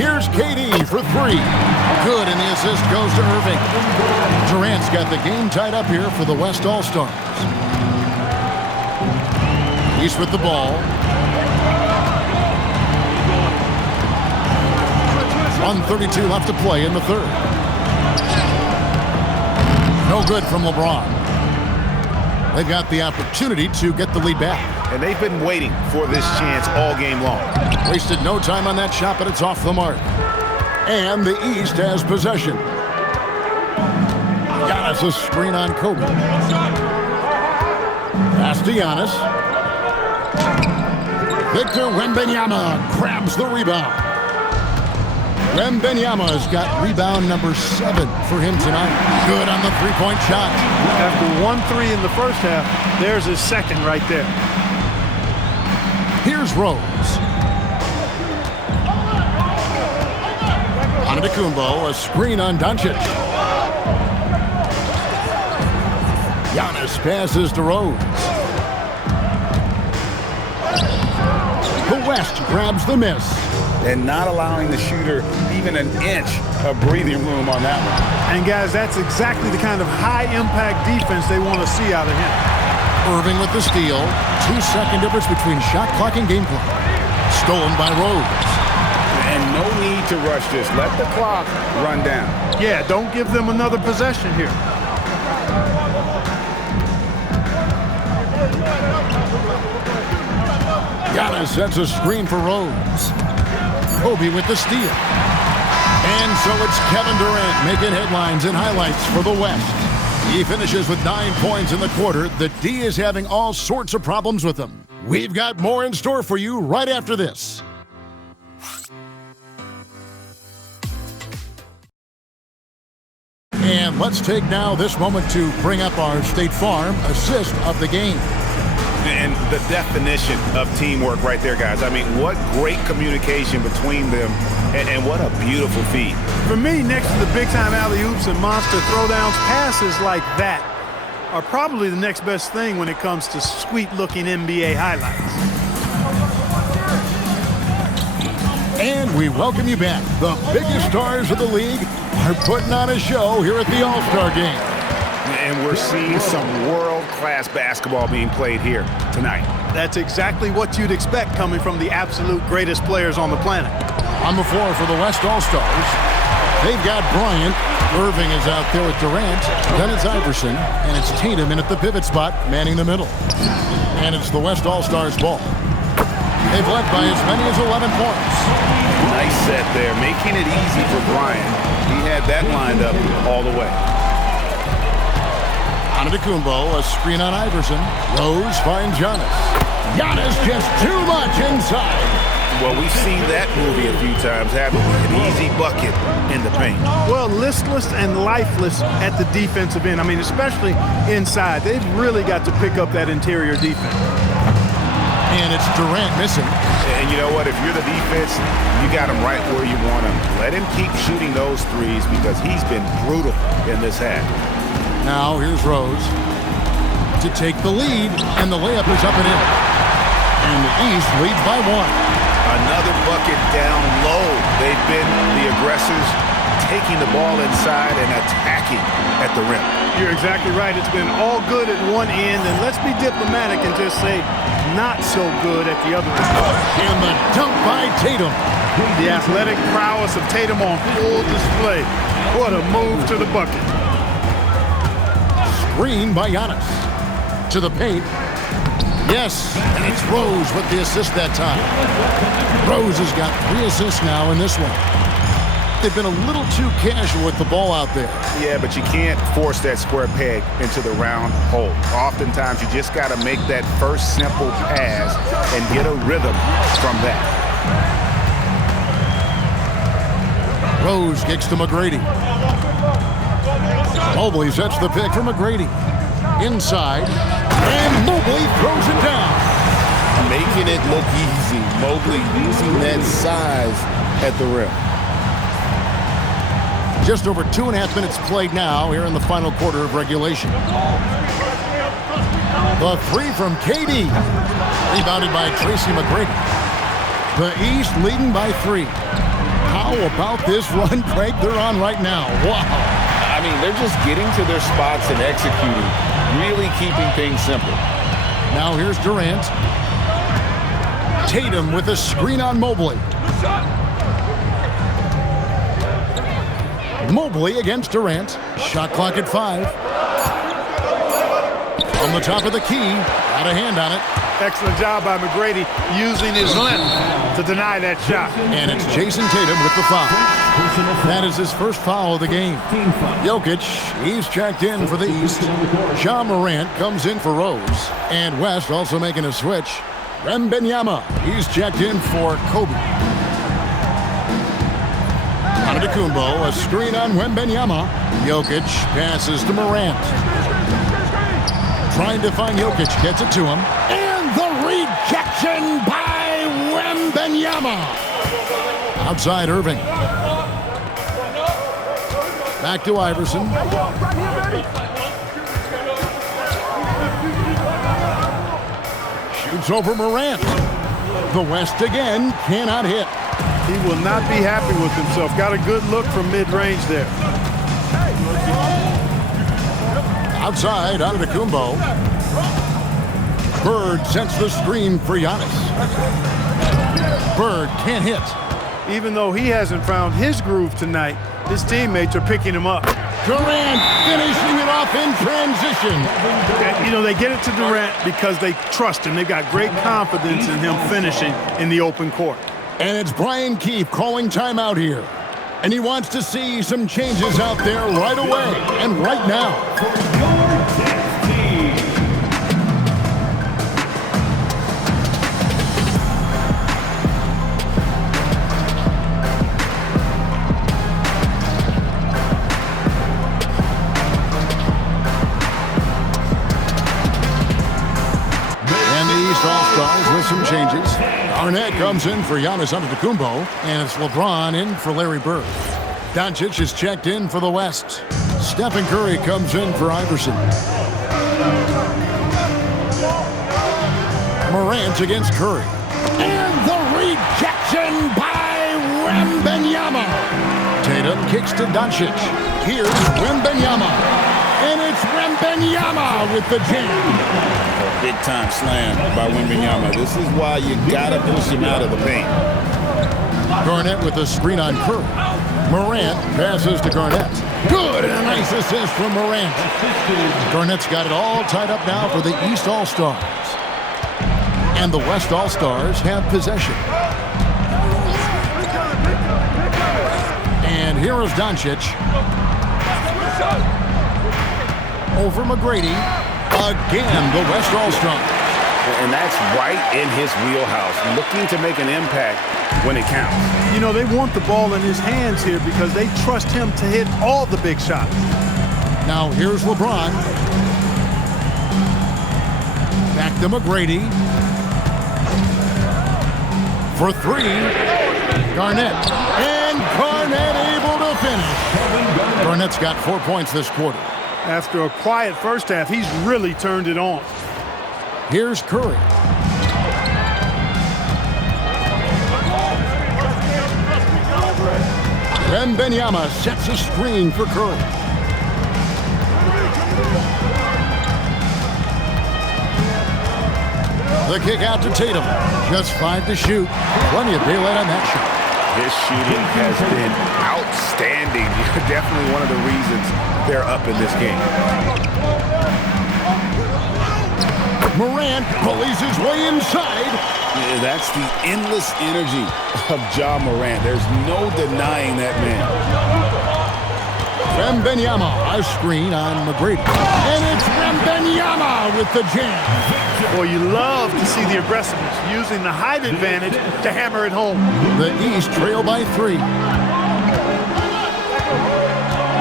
Here's KD for three. Good, and the assist goes to Irving. Durant's got the game tied up here for the West All-Stars. East with the ball. 1:32 left to play in the third. No good from LeBron. They've got the opportunity to get the lead back. And they've been waiting for this chance all game long. Wasted no time on that shot, but it's off the mark. And the East has possession. Giannis a screen on Kobe. Pass to Giannis. Victor Wembanyama grabs the rebound. Wembanyama's got rebound number 7 for him tonight. Good on the three-point shot. After 1-3 in the first half, there's his second right there. Here's Rose. Antetokounmpo, a screen on Doncic. Giannis passes to Rose. The West grabs the miss. And not allowing the shooter even an inch of breathing room on that one. And guys, that's exactly the kind of high-impact defense they want to see out of him. Irving with the steal. 2-second difference between shot clock and game clock. Stolen by Rose. And no need to rush this. Let the clock run down. Yeah, don't give them another possession here. Giannis sets a screen for Rose. Kobe with the steal. And so it's Kevin Durant making headlines and highlights for the West. He finishes with 9 points in the quarter. The D is having all sorts of problems with him. We've got more in store for you right after this. And let's take now this moment to bring up our State Farm assist of the game. And the definition of teamwork right there, guys. I mean, what great communication between them, and what a beautiful feed. For me, next to the big-time alley-oops and monster throwdowns, passes like that are probably the next best thing when it comes to sweet-looking NBA highlights. And we welcome you back. The biggest stars of the league are putting on a show here at the All-Star Game. And we're seeing some world-class basketball being played here tonight. That's exactly what you'd expect coming from the absolute greatest players on the planet. On the floor for the West All-Stars, they've got Bryant. Irving is out there with Durant. Then it's Iverson, and it's Tatum in at the pivot spot, manning the middle. And it's the West All-Stars ball. They've led by as many as 11 points. Nice set there, making it easy for Bryant. He had that lined up all the way. Antetokounmpo, a screen on Iverson. Rose finds Giannis. Giannis just too much inside. Well, we've seen that movie a few times, haven't we? An easy bucket in the paint. Well, listless and lifeless at the defensive end. I mean, especially inside. They've really got to pick up that interior defense. And it's Durant missing. And you know what? If you're the defense, you got him right where you want him. Let him keep shooting those threes because he's been brutal in this half. Now here's Rose to take the lead, and the layup is up and in. And the East leads by 1. Another bucket down low. They've been the aggressors, taking the ball inside and attacking at the rim. You're exactly right. It's been all good at one end, and let's be diplomatic and just say not so good at the other end. And the dunk by Tatum. The athletic prowess of Tatum on full display. What a move to the bucket. Screen by Giannis. To the paint. Yes, and it's Rose with the assist that time. Rose has got 3 assists now in this one. They've been a little too casual with the ball out there. Yeah, but you can't force that square peg into the round hole. Oftentimes, you just got to make that first simple pass and get a rhythm from that. Rose kicks to McGrady. Mobley sets the pick for McGrady. Inside, and Mobley throws it down. Making it look easy. Mobley using that size at the rim. Just over 2.5 minutes played now here in the final quarter of regulation. The 3 from KD. Rebounded by Tracy McGrady. The East leading by 3. How How about this run, Craig, they're on right now? Wow. I mean, they're just getting to their spots and executing, really keeping things simple. Now here's Durant. Tatum with a screen on Mobley. Mobley against Durant. Shot clock at 5. On the top of the key. Got a hand on it. Excellent job by McGrady using his length to deny that shot. And it's Jason Tatum with the foul. That is his first foul of the game. Jokic, he's checked in for the East. Ja Morant comes in for Rose. And West also making a switch. Wembanyama, he's checked in for Kobe. Antetokounmpo, a screen on Wembanyama. Jokic passes to Morant. Trying to find Jokic, gets it to him. And the rejection by Wembanyama. Outside Irving. Back to Iverson. Shoots over Morant. The West again cannot hit. He will not be happy with himself. Got a good look from mid-range there. Outside, Antetokounmpo. Bird sends the screen for Giannis. Bird can't hit. Even though he hasn't found his groove tonight, his teammates are picking him up. Durant finishing it off in transition. And, you know, they get it to Durant because they trust him. They've got great confidence in him finishing in the open court. And it's Brian Keefe calling timeout here. And he wants to see some changes out there right away and right now. All-Stars with some changes. Garnett comes in for Giannis Antetokounmpo, and it's LeBron in for Larry Bird. Doncic is checked in for the West. Stephen Curry comes in for Iverson. Morant against Curry. And the rejection by Wembanyama. Tatum kicks to Doncic. Here's Wembanyama. And it's Wembanyama with the jam. Big-time slam by Wembanyama. This is why you got to push him out of the paint. Garnett with a screen on Curry. Morant passes to Garnett. Good, and a nice assist from Morant. Garnett's got it all tied up now for the East All-Stars. And the West All-Stars have possession. And here is Doncic. Over McGrady. Again, the West All-Stars. And that's right in his wheelhouse, looking to make an impact when it counts. You know, they want the ball in his hands here because they trust him to hit all the big shots. Now here's LeBron. Back to McGrady. For 3. Garnett. And Garnett able to finish. Garnett's got 4 points this quarter. After a quiet first half, he's really turned it on. Here's Curry. Wembanyama sets a screen for Curry. The kick out to Tatum. Just 5 to shoot. Plenty of daylight on that shot. His shooting has been outstanding. Definitely one of the reasons they're up in this game. Morant bullies his way inside. Yeah, that's the endless energy of Ja Morant. There's no denying that man. Wembanyama, a screen on McGrady. And it's Wembanyama with the jam. Boy, you love to see the aggressiveness, using the height advantage to hammer it home. The East trail by 3.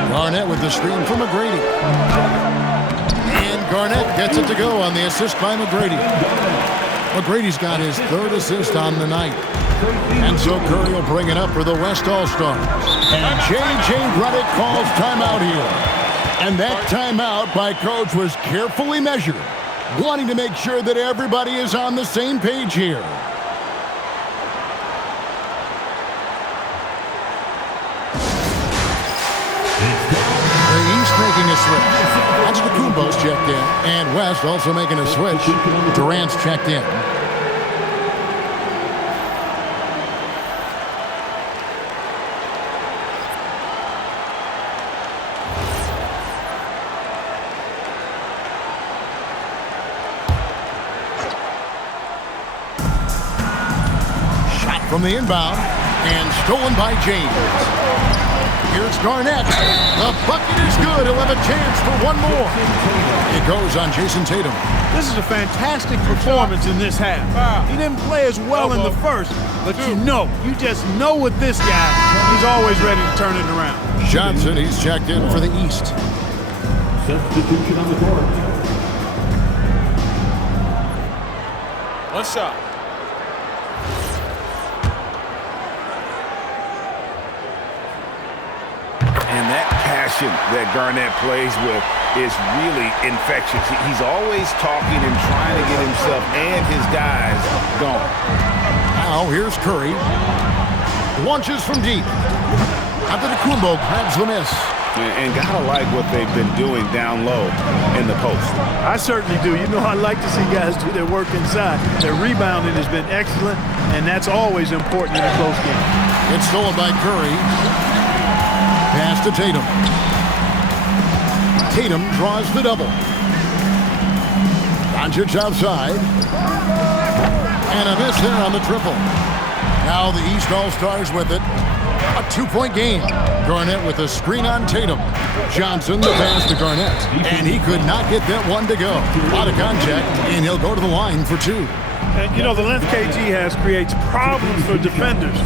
Garnett with the screen for McGrady. And Garnett gets it to go on the assist by McGrady. McGrady's got his 3rd assist on the night. And so Curry will bring it up for the West All-Stars. And J.J. Redick calls timeout here. And that timeout by Coach was carefully measured, wanting to make sure that everybody is on the same page here. making a switch. Antetokounmpo's checked in, and West also making a switch. Durant's checked in. Shot from the inbound, and stolen by James. Here's Garnett. The bucket is good. He'll have a chance for one more. It goes on Jason Tatum. This is a fantastic performance in this half. He didn't play as well in the first, but you just know with this guy, he's always ready to turn it around. Johnson, he's checked in for the East. Substitution on the court. One shot. And that passion that Garnett plays with is really infectious. He's always talking and trying to get himself and his guys going. Now here's Curry. Launches from deep. Antetokounmpo grabs the miss. And gotta like what they've been doing down low in the post. I certainly do. You know, I like to see guys do their work inside. Their rebounding has been excellent, and that's always important in a close game. It's stolen by Curry. Pass to Tatum. Tatum draws the double. Doncic outside. And a miss there on the triple. Now the East All-Stars with it. A two-point game. Garnett with a screen on Tatum. Johnson the pass to Garnett. And he could not get that one to go. Out of contact, and he'll go to the line for two. And, you know, the length KG has creates problems for defenders,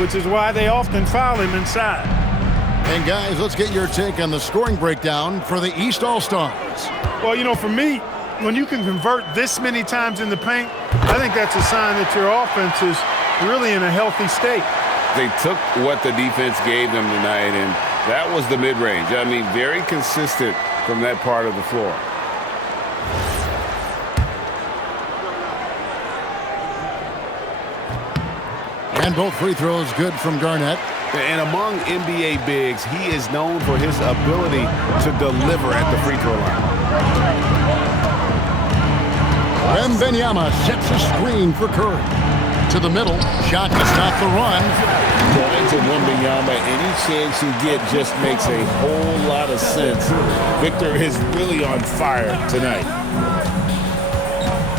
which is why they often foul him inside. And guys, let's get your take on the scoring breakdown for the East All-Stars. Well, you know, for me, when you can convert this many times in the paint, I think that's a sign that your offense is really in a healthy state. They took what the defense gave them tonight, and that was the mid-range. I mean, very consistent from that part of the floor. And both free throws good from Garnett. And among NBA bigs, he is known for his ability to deliver at the free throw line. Wembanyama sets a screen for Curry. To the middle, shot to stop the run. Going to Wembanyama, any chance you get just makes a whole lot of sense. Victor is really on fire tonight.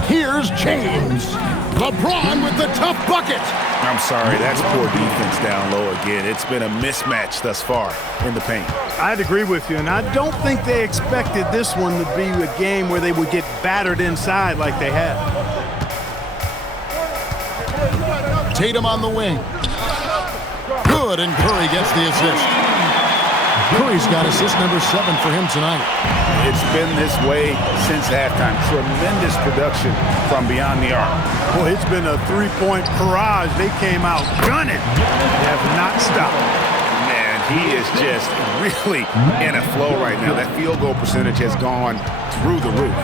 Here's James. LeBron with the tough bucket. I'm sorry, that's poor defense down low again. It's been a mismatch thus far in the paint. I'd agree with you, and I don't think they expected this one to be a game where they would get battered inside like they have. Tatum on the wing. Good, and Curry gets the assist. Curry's got assist number 7 for him tonight. It's been this way since halftime. Tremendous production from beyond the arc. Boy, it's been a three-point barrage. They came out gunning. They have not stopped. Man, he is just really in a flow right now. That field goal percentage has gone through the roof.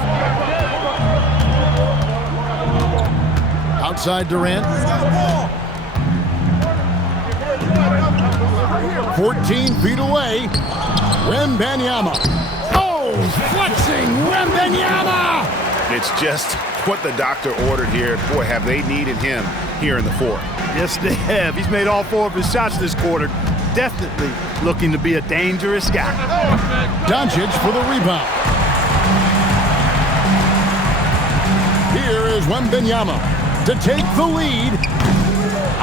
Outside Durant. 14 feet away. Wembanyama. Oh, flexing Wembanyama! It's just what the doctor ordered here. Boy, have they needed him here in the fourth. Yes, they have. He's made all 4 of his shots this quarter. Definitely looking to be a dangerous guy. Doncic for the rebound. Here is Wembanyama to take the lead.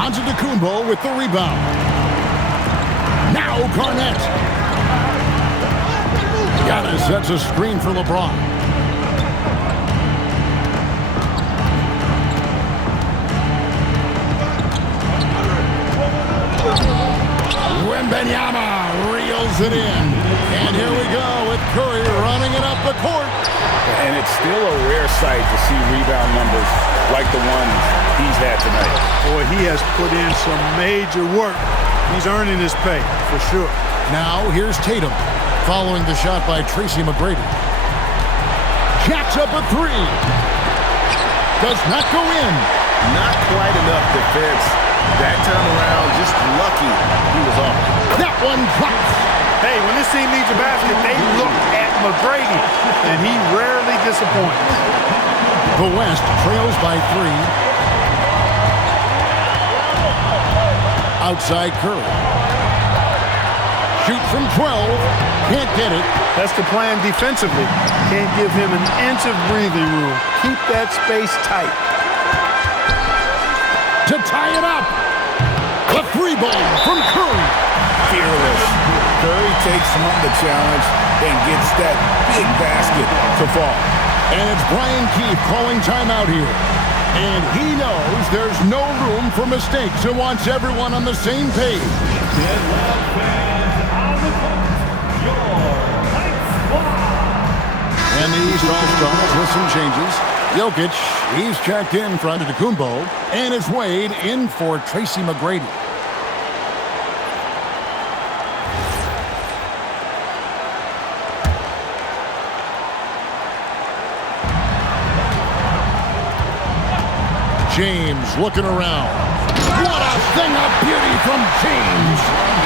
Antetokounmpo with the rebound. Now Garnett. Giannis sets a screen for LeBron. Wembanyama reels it in. And here we go with Curry running it up the court. And it's still a rare sight to see rebound numbers like the ones he's had tonight. Boy, he has put in some major work. He's earning his pay, for sure. Now here's Tatum, following the shot by Tracy McGrady. Jacks up a 3. Does not go in. Not quite enough defense. That time around, just lucky he was off. That one drops. Hey, when this team needs a basket, they look at McGrady, and he rarely disappoints. The West trails by 3. Outside Curry. Shoot from 12. Can't get it. That's the plan defensively. Can't give him an inch of breathing room. Keep that space tight. To tie it up. The 3-ball from Curry. Fearless. Curry takes on the challenge and gets that big basket to fall. And it's Brian Keefe calling timeout here. And he knows there's no room for mistakes and wants everyone on the same page. And the East All-Stars with some changes. Jokic, he's checked in for Antetokounmpo, and it's Wade in for Tracy McGrady. James looking around. What a thing of beauty from James.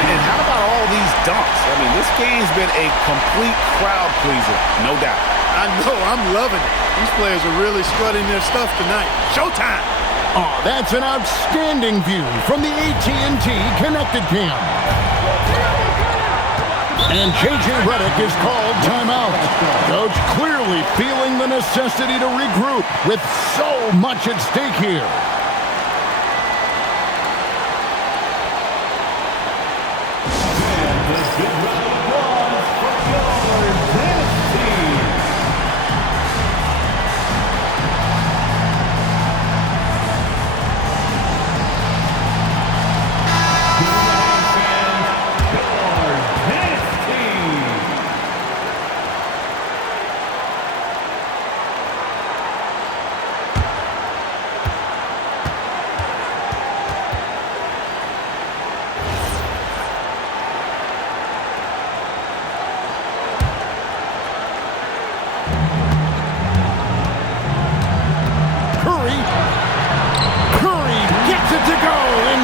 And how about all these dunks? I mean, this game's been a complete crowd pleaser, no doubt. I know, I'm loving it. These players are really strutting their stuff tonight. Showtime! Oh, that's an outstanding view from the AT&T Connected Cam. And J.J. Redick is called timeout. Coach clearly feeling the necessity to regroup with so much at stake here.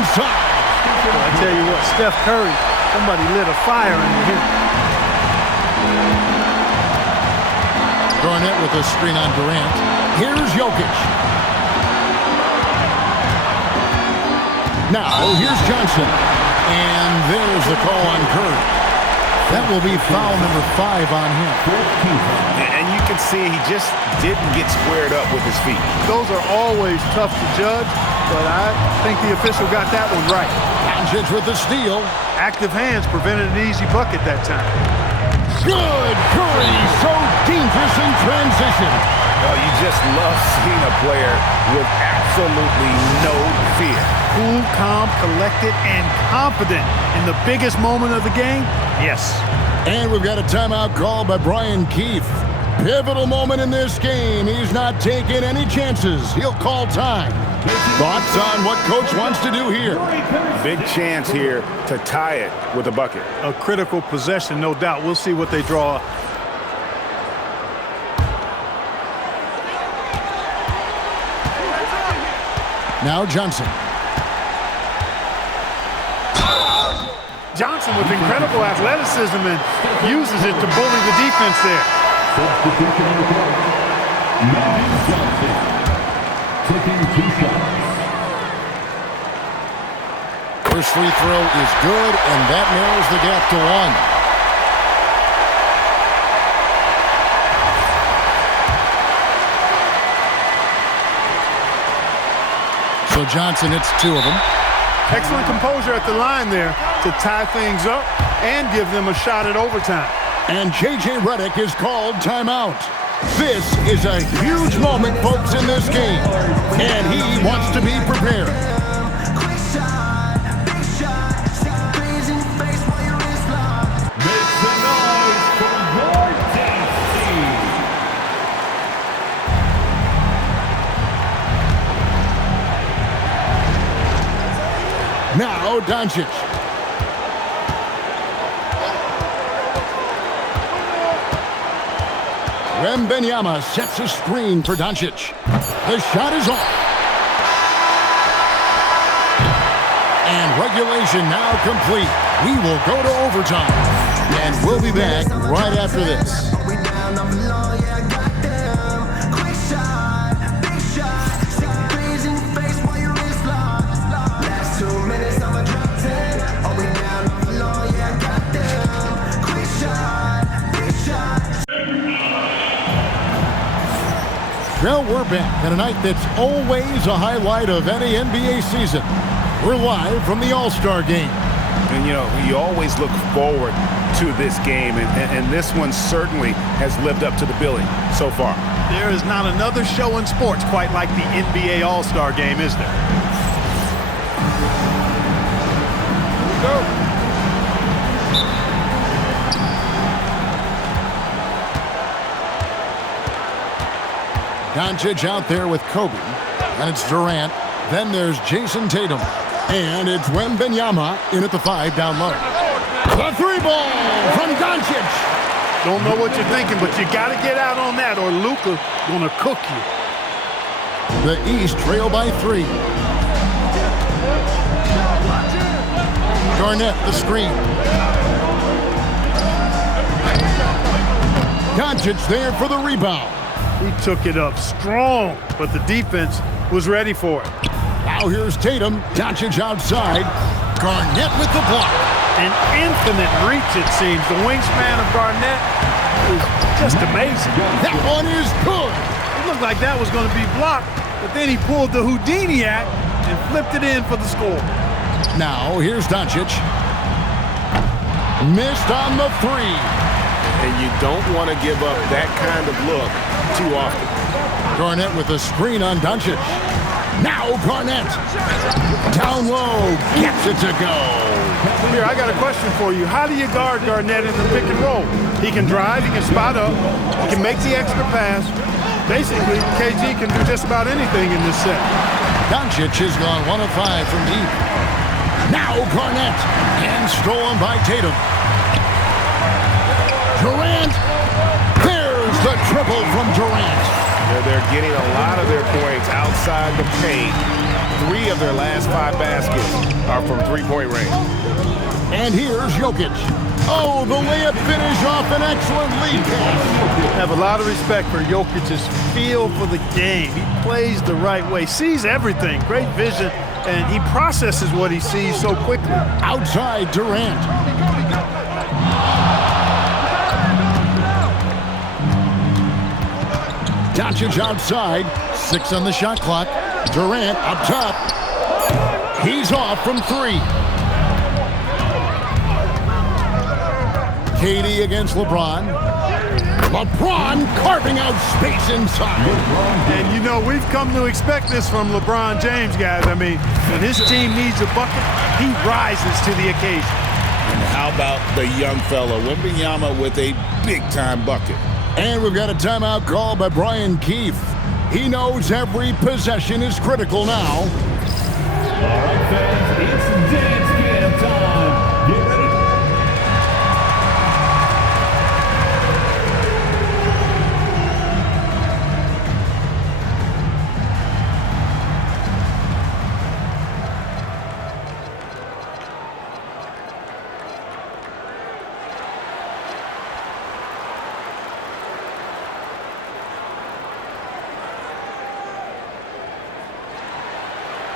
I tell you what, Steph Curry, somebody lit a fire under him. Garnett with a screen on Durant. Here's Jokic. Now, here's Johnson. And there's the call on Curry. That will be foul number 5 on him. And you can see he just didn't get squared up with his feet. Those are always tough to judge, but I think the official got that one right. Doncic with the steal. Active hands prevented an easy bucket that time. Good Curry, so dangerous in transition. Oh, you just love seeing a player with absolutely no fear. Cool, calm, collected, and confident in the biggest moment of the game? Yes. And we've got a timeout called by Brian Keefe. Pivotal moment in this game. He's not taking any chances. He'll call time. Thoughts on what Coach wants to do here? Big chance here to tie it with a bucket. A critical possession, no doubt. We'll see what they draw up. Now Johnson. Johnson with incredible athleticism and uses it to bully the defense there. Substitution on the court. Magic Johnson taking 2 shots. First free throw is good, and that narrows the gap to 1. So Johnson hits 2 of them. Excellent composure at the line there to tie things up and give them a shot at overtime. And J.J. Redick is called timeout. This is a huge moment, folks, in this game. And he wants to be prepared. Make some noise for Gordon Steve. Now Doncic. Wembanyama sets a screen for Doncic. The shot is off. And regulation now complete. We will go to overtime. And we'll be back right after this. Well, we're back at a night that's always a highlight of any NBA season. We're live from the All-Star Game. And, you know, you always look forward to this game, and this one certainly has lived up to the billing so far. There is not another show in sports quite like the NBA All-Star Game, is there? Go. Doncic out there with Kobe, and it's Durant. Then there's Jason Tatum, and it's Wembanyama in at the 5 down low. The 3-ball from Doncic. Don't know what you're thinking, but you got to get out on that, or Luka gonna cook you. The East trail by 3. Garnett the screen. Doncic there for the rebound. He took it up strong, but the defense was ready for it. Now here's Tatum. Doncic outside. Garnett with the block. An infinite reach, it seems. The wingspan of Garnett is just amazing. That one is good. It looked like that was going to be blocked, but then he pulled the Houdini act and flipped it in for the score. Now here's Doncic. Missed on the 3. And you don't want to give up that kind of look too often. Garnett with a screen on Doncic. Now Garnett. Down low. Gets it to go. Here, I got a question for you. How do you guard Garnett in the pick and roll? He can drive, he can spot up, he can make the extra pass. Basically, KG can do just about anything in this set. Doncic has gone 1 of 5 from deep. Now Garnett. And stolen by Tatum. Durant. There's the triple from Durant. They're getting a lot of their points outside the paint. 3 of their last 5 baskets are from three-point range. And here's Jokic. Oh, the layup finish off an excellent lead pass. I have a lot of respect for Jokic's feel for the game. He plays the right way, sees everything, great vision, and he processes what he sees so quickly. Outside Durant. Doncic outside. 6 on the shot clock. Durant up top. He's off from 3. KD against LeBron. LeBron carving out space inside. And you know, we've come to expect this from LeBron James, guys. I mean, when his team needs a bucket, he rises to the occasion. And how about the young fella, Wembanyama, with a big-time bucket. And we've got a timeout call by Brian Keefe. He knows every possession is critical now. All right, fans, it's dance cam time. Get ready.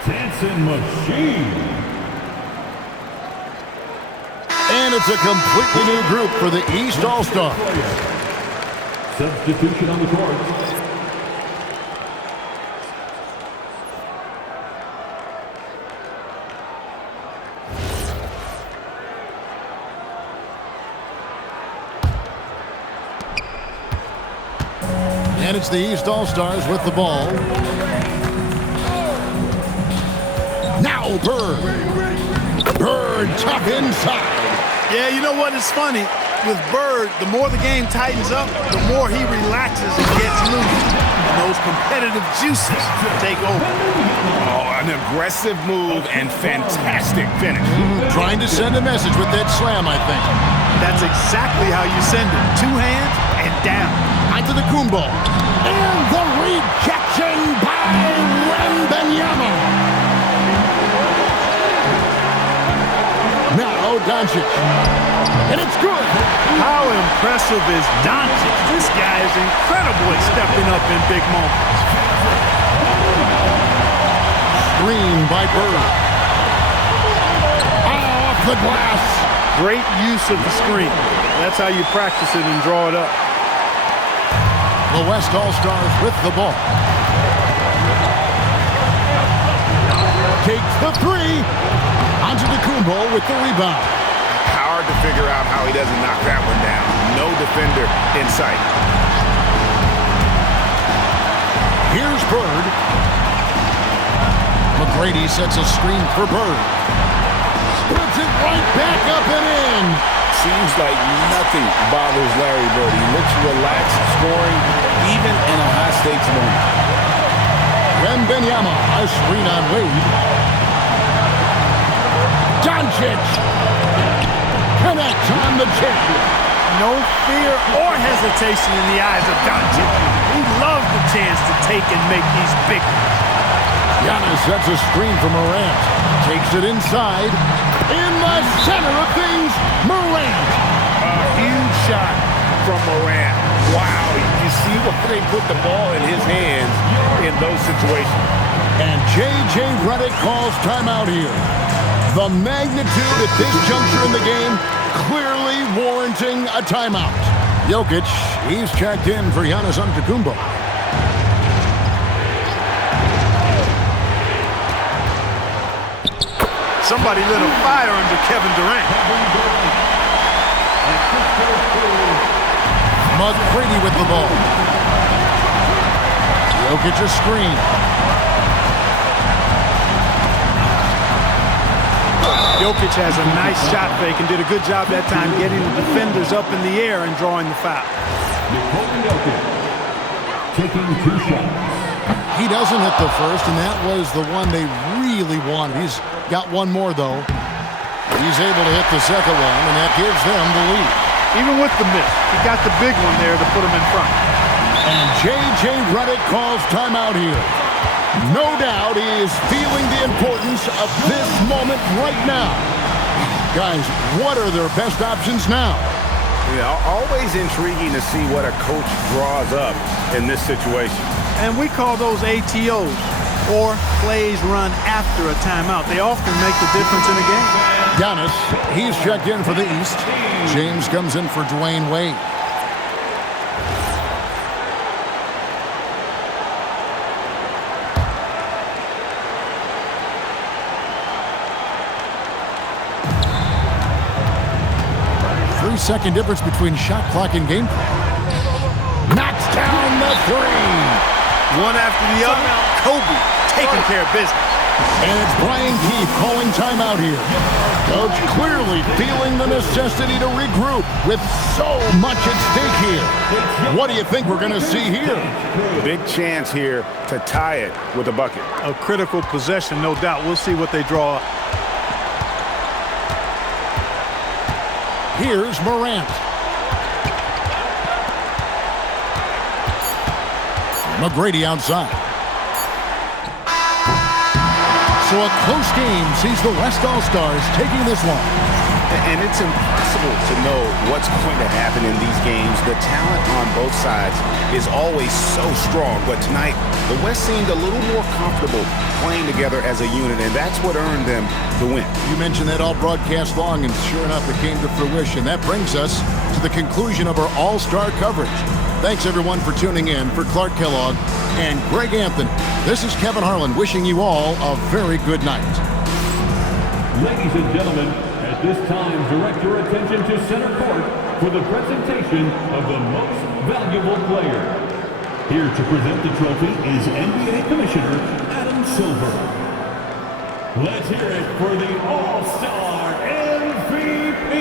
Dancing Machine. And it's a completely new group for the East All-Star. Substitution on the court. And it's the East All-Stars with the ball. Now Bird. Bird tough inside. Yeah, you know what is funny? With Bird, the more the game tightens up, the more he relaxes and gets loose. And those competitive juices take over. Oh, an aggressive move and fantastic finish. Trying to send a message with that slam, I think. That's exactly how you send it. 2 hands and down. Onto the Kumbo. And the rejection by Wembanyama. Now go Doncic. And it's good. How impressive is Doncic? This guy is incredible at stepping up in big moments. Screen by Bird. Off the glass. Great use of the screen. That's how you practice it and draw it up. The West All-Stars with the ball. Takes the three. Antetokounmpo with the rebound. Hard to figure out how he doesn't knock that one down. No defender in sight. Here's Bird. McGrady sets a screen for Bird. Puts it right back up and in. Seems like nothing bothers Larry Bird. He looks relaxed, scoring even in a high-stakes moment. Wembanyama, a screen on Wade. Doncic connects on the tip. No fear or hesitation in the eyes of Doncic. He loves the chance to take and make these big ones. Giannis sets a screen for Morant. Takes it inside. In the center of things, Morant. A huge shot from Morant. Wow, you see why they put the ball in his hands in those situations. And J.J. Redick calls timeout here. The magnitude at this juncture in the game clearly warranting a timeout. Jokic, he's checked in for Giannis Antetokounmpo. Somebody lit a fire under Kevin Durant. McGrady with the ball. Jokic a screen. Jokic has a nice shot fake and did a good job that time getting the defenders up in the air and drawing the foul. Nikola Jokic taking 2 shots. He doesn't hit the first, and that was the one they really wanted. He's got one more, though. He's able to hit the second one, and that gives them the lead. Even with the miss, he got the big one there to put him in front. And J.J. Redick calls timeout here. No doubt he is feeling the importance of this moment right now. Guys, what are their best options now? Yeah, always intriguing to see what a coach draws up in this situation. And we call those ATOs, or plays run after a timeout. They often make the difference in a game. Giannis, he's checked in for the East. James comes in for Dwayne Wade. Second difference between shot clock and game clock. Knocks down the three. One after the other. Kobe taking care of business. And it's Brian Keefe calling timeout here. Coach clearly feeling the necessity to regroup with so much at stake here. What do you think we're going to see here? Big chance here to tie it with a bucket. A critical possession, no doubt. We'll see what they draw up. Here's Morant. McGrady outside. So a close game sees the West All-Stars taking this one. And it's impossible to know what's going to happen in these games. The talent on both sides is always so strong. But tonight, the West seemed a little more comfortable playing together as a unit, and that's what earned them the win. You mentioned that all broadcast long, and sure enough, it came to fruition. That brings us to the conclusion of our All-Star coverage. Thanks, everyone, for tuning in. For Clark Kellogg and Greg Anthony, this is Kevin Harlan wishing you all a very good night. Ladies and gentlemen, at this time, direct your attention to center court for the presentation of the most valuable player. Here to present the trophy is NBA Commissioner Adam Silver. Let's hear it for the All-Star MVP!